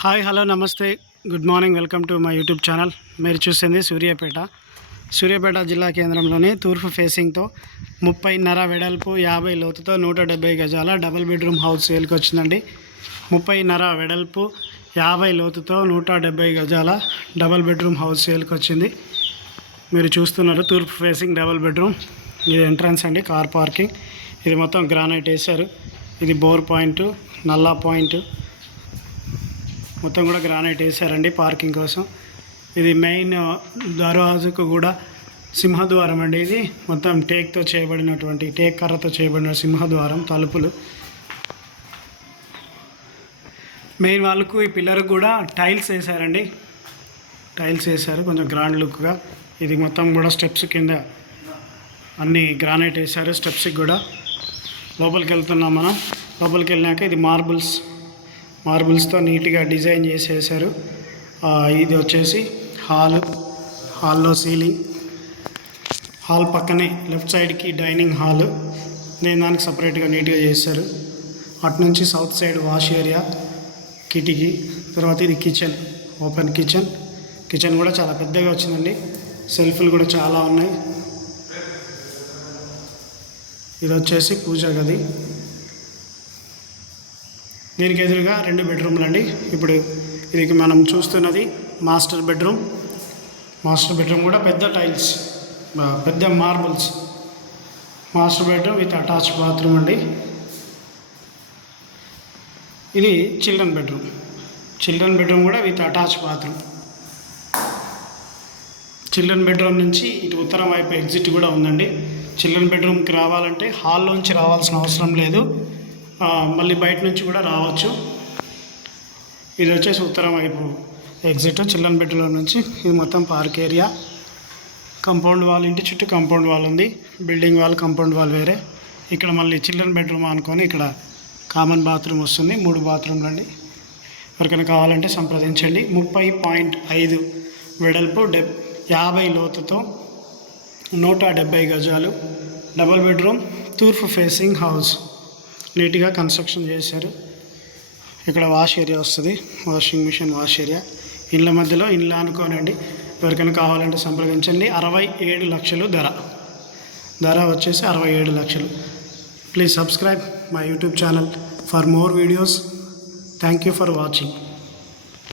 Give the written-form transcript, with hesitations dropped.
Hi hello నమస్తే good morning welcome to my YouTube channel. మీరు చూస్తుంది సూర్యాపేట జిల్లా కేంద్రంలోని తూర్పు ఫేసింగ్తో 30.5 వెడల్పు 50 లోతుతో 170 గజాల డబుల్ బెడ్రూమ్ హౌస్ సేల్కి వచ్చిందండి. 30.5 వెడల్పు 50 లోతుతో 170 గజాల డబుల్ బెడ్రూమ్ హౌస్ సేల్కి వచ్చింది. మీరు చూస్తున్నారు తూర్పు ఫేసింగ్ డబుల్ బెడ్రూమ్. ఇది ఎంట్రన్స్ అండి, కార్ పార్కింగ్. ఇది మొత్తం గ్రానైట్ వేశారు. ఇది బోర్ పాయింట్, నల్లా పాయింట్ మొత్తం కూడా గ్రానైట్ వేసారండి పార్కింగ్ కోసం. ఇది మెయిన్ దర్వాజకు కూడా సింహద్వారం అండి. ఇది మొత్తం టేక్తో చేయబడినటువంటి టేక్ కర్రతో చేయబడిన సింహద్వారం. తలుపులు మెయిన్ వాళ్ళకు ఈ పిల్లర్కి కూడా టైల్స్ వేసారండి. టైల్స్ వేసారు కొంచెం గ్రాండ్ లుక్గా. ఇది మొత్తం కూడా స్టెప్స్ కింద అన్ని గ్రానైట్ వేసారు. స్టెప్స్కి కూడా లోపలికి వెళ్తున్నాం మనం. లోపలికి వెళ్ళాక ఇది మార్బుల్స్తో నీట్గా డిజైన్ చేసేసారు. ఇది వచ్చేసి హాల్లో సీలింగ్. హాల్ పక్కనే లెఫ్ట్ సైడ్కి డైనింగ్ హాల్. నేను దానికి సపరేట్గా నీట్గా చేశారు. అటు నుంచి సౌత్ సైడ్ వాష్ ఏరియా, కిటికీ. తర్వాత ఇది కిచెన్, ఓపెన్ కిచెన్ కూడా చాలా పెద్దగా వచ్చిందండి. సెల్ఫ్లు కూడా చాలా ఉన్నాయి. ఇది వచ్చేసి పూజా గది. దీనికి ఎదురుగా 2 బెడ్రూమ్లు అండి. ఇప్పుడు ఇది మనం చూస్తున్నది మాస్టర్ బెడ్రూమ్ కూడా పెద్ద టైల్స్, పెద్ద marbles. Master bedroom with attach bathroom అండి. ఇది చిల్డ్రన్ బెడ్రూమ్ కూడా with attach bathroom. Children bedroom నుంచి ఇటు ఉత్తరం వైపు ఎగ్జిట్ కూడా ఉందండి. చిల్డ్రన్ బెడ్రూమ్కి రావాలంటే హాల్లోంచి రావాల్సిన అవసరం లేదు, మళ్ళీ బయట నుంచి కూడా రావచ్చు. ఇది వచ్చేసి ఉత్తరం వైపు ఎగ్జిట్ చిల్డ్రన్ బెడ్రూమ్ నుంచి. ఇది మొత్తం పార్క్ ఏరియా. కాంపౌండ్ వాల్, ఇంటి చుట్టూ కాంపౌండ్ వాల్ ఉంది. బిల్డింగ్ వాల్, కాంపౌండ్ వాల్ వేరే. ఇక్కడ మళ్ళీ చిల్డ్రన్ బెడ్రూమ్ అనుకొని ఇక్కడ కామన్ బాత్రూమ్ వస్తుంది. 3 బాత్రూమ్లు అండి. ఎవరికైనా కావాలంటే సంప్రదించండి. 30.5 వెడల్పు 50 లోతుతో 170 గజాలు డబుల్ బెడ్రూమ్ తూర్పు ఫేసింగ్ హౌస్. నీట్గా కన్స్ట్రక్షన్ చేశారు. ఇక్కడ వాష్ ఏరియా వస్తుంది, వాషింగ్ మిషన్ వాష్ ఏరియా. ఇళ్ళ మధ్యలో ఇళ్ళ అనుకోనండి. ఎవరికైనా కావాలంటే సంప్రదించండి. 67 లక్షలు ధర వచ్చేసి 67 లక్షలు. Please subscribe my YouTube channel for more videos. Thank you for watching.